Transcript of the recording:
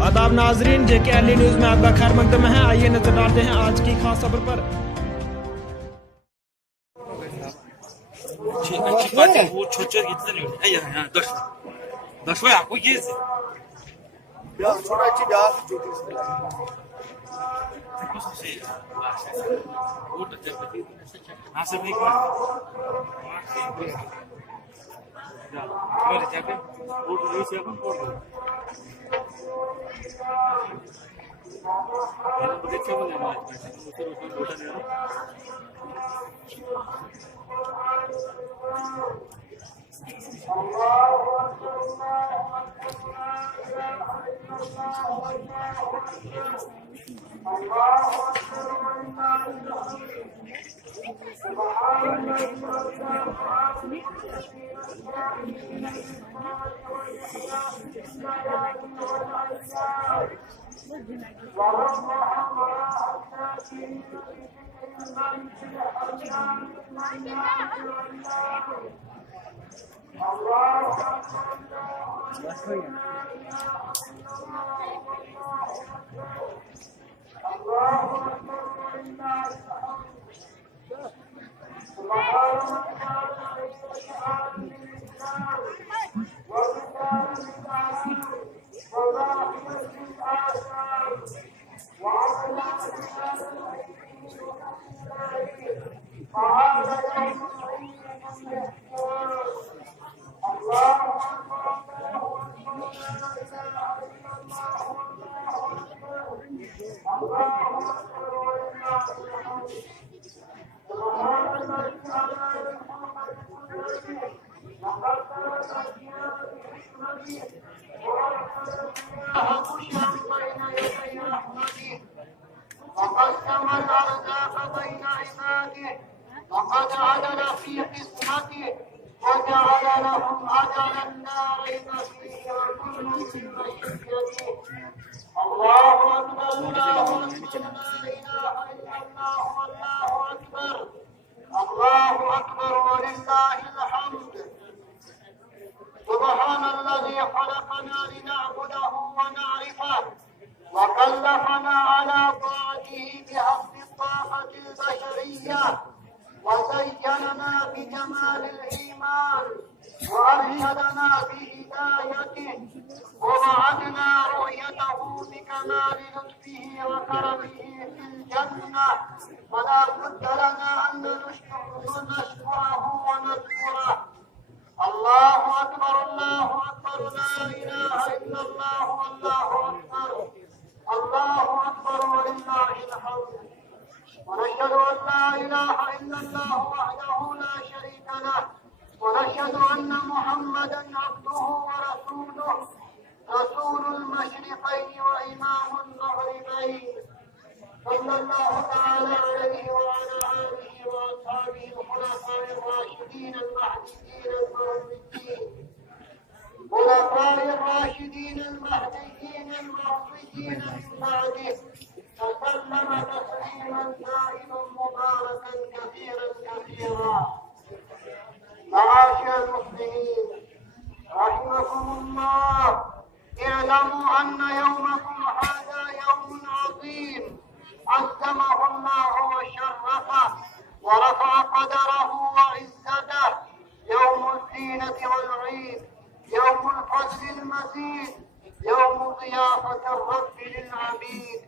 आदाब नाजरीन, JKLE news में आपका खैर मकदम है। आइए नजर डालते हैं आज की खास खबर पर। وقسم الأرزاق بين عباده وقد عدل في قسمته وجعل لهم أجلا لا ريب فيه وكل بمشيئته. الله أكبر الله أكبر لا إله إلا الله والله أكبر الله أكبر ولله الحمد. سبحان الذي خلقنا لنعبده ونعرفه وكلفنا على طاعته بحسب الطاقة البشرية وزيننا بجمال الإيمان وأرشدنا بهدايته ووعدنا رؤيته بكمال لطفه وكرمه في الجنة. فلا بد لنا أن نشكره ونذكره. الله أكبر الله أكبر لا إله إلا الله والله أكبر الله أكبر ولله الحمد. ونشهد أن لا إله إلا الله وحده لا شريك له ونشهد أن محمدا عبده ورسوله رسول المشرقين وإمام المغربين صلى الله تعالى عليه وعلى آله وأصحابه الخلفاء الراشدين المهديين المهديين من بعده وسلم تسليما دائما مباركا كثيرا. معاشر المسلمين رحمكم الله، اعلموا أن يومكم هذا يوم عظيم عظمه الله وشرفه ورفع قدره وعزته، يوم الزينة والعيد، يوم الفضل المزيد، يوم ضيافة الرب للعبيد.